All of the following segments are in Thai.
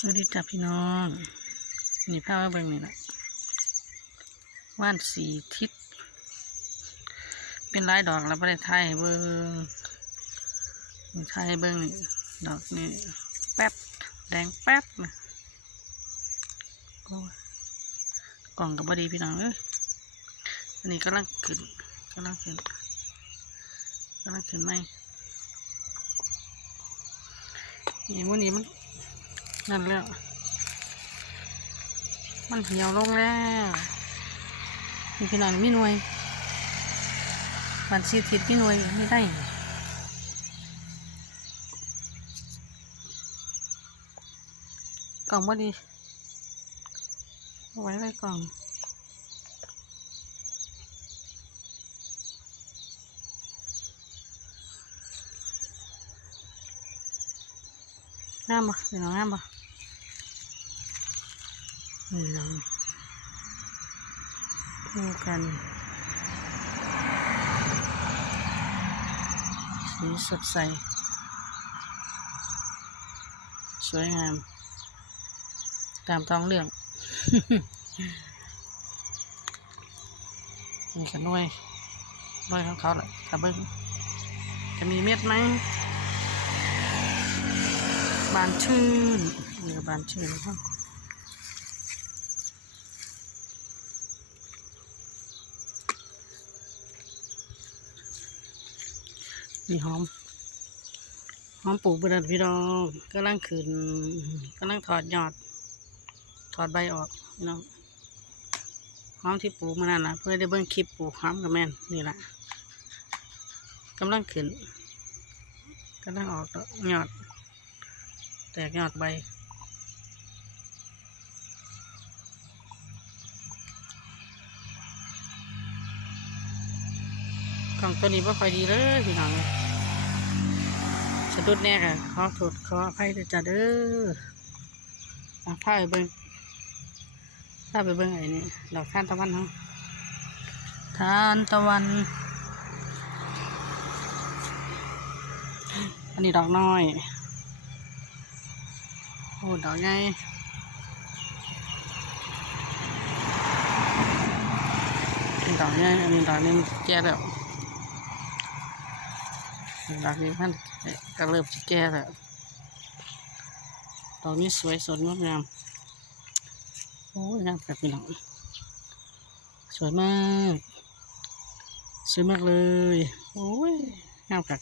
สวัสดีจ้าพี่น้อง นี่ภาพเบิ่งนี่ละว่านสีทิศ เป็นลายดอกแล้วไม่ได้ถ่ายเบิ่งนี่ถ่ายเบิ่งนี่ดอกนี่แป๊บ แดงแป๊บนะกล่องกับบดีพี่น้องเอ้ยอันนี้กำลังขึ้นกำลังขึ้นกำลังขึ้นไหมนี่วันนี้มัน นั่นแล้ว มันเหี่ยวลงแล้วมีพี่น้องมีหน่วยบันซีทิศมีหน่วยไม่ได้กล่องบ่ดีเอาไว้ไว้กล่องงามปะพี่น้องงามปะนี่น้องดูกันสีสดใส สวยงาม ตามท้องเรื่องนี่กันด้ยด้วยของเขาแหละตะเบิ้งจะมีเม็ดไหม บานชื่นเรือบานชื่นครับ นี่หอม หอมปลูกบนพี่น้องกำลังขืนกำลังถอดยอด ถอดใบออกพี่น้องหอมที่ปลูกมานั่นนะเพื่อได้เบิ้งคลิปปลูกหอมกับแม่นนี่แหละกำลังขืนกำลังออกยอด แตกยอดใบ กล่องตัวนี้ไม่ค่อยดีเลยพี่น้องสะดุดแน่ค่ะขอโทษขออภัยด้วยจ้าเด้อมาพาไปเบิ้งพาไปเบิ้งไอ้นี่ดอกทานตะวันเฮาทานตะวัน อันนี้ดอกน้อยโอ้ดอกใหญ่อันดอกใหญ่อันนี้ดอกนี้แก่แล้ว อันดอกนี้มันก็เริ่มจะแก่แล้วดอกนี้สวยสดงดงามโอ้ยงามแบบนี้น้องสวยมาก สวยมากเลย โอ้ยงามแบบ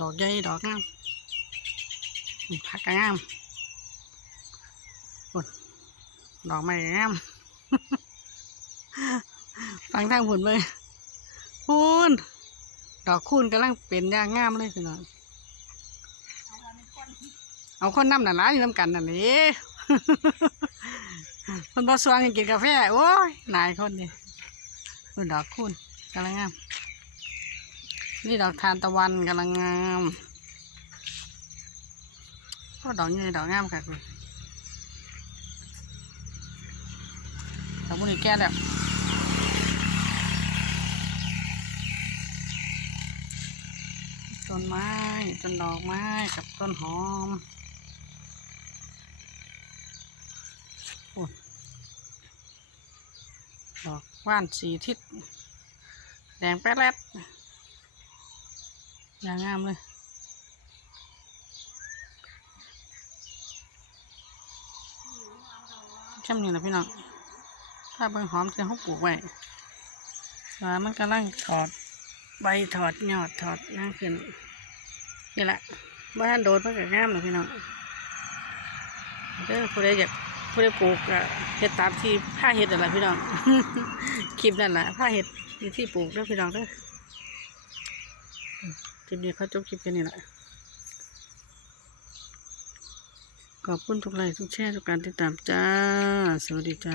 ดอกใหญ่ดอกงามพักกงามดอกไม้งาม ฟังทางผุนเลยพูนดอกคูณกำลังเป็นยางงามเลยพี่น้องเอาคนน้ำหนาหนาอยู่น้ำกันนั่นนี่คนบอสวงให้กินกาแฟ โอ้ยนายคนนี่ดอกคูณกำลังงาม นี่ดอกทานตะวันกำลังงามก็ดอกนี้ดอกงามค่ะคุณดอกบุนี้แก่แล้ว ต้นไม้ ต้นดอกไม้กับต้นหอมอ้ยดอกว่านสีทิศแดงแป๊ดแรดอย่างงามเลยเข้มนี่นะพี่น้อง ถ้าเบิ่งหอมจะเขาปลูกไว้ว่ามันกำลังถอดใบถอดยอดถอดนั่งขึ้น นี่แหละบ้านโดนเพื่องามเลยพี่น้องเด้อผู้ใดอยากผู้ใดปลูกก็เฮ็ดตามที่ผ้าเฮ็ดนั่นแหละพี่น้องคลิปนั่นแหละผ้าเฮ็ดที่ปลูกเด้อพี่น้องเด้อคลิปนี้เขาจบคลิปกันนี่แหละขอบคุณทุกไลค์ทุกแชร์ทุกการติดตามจ้า สวัสดีจ้า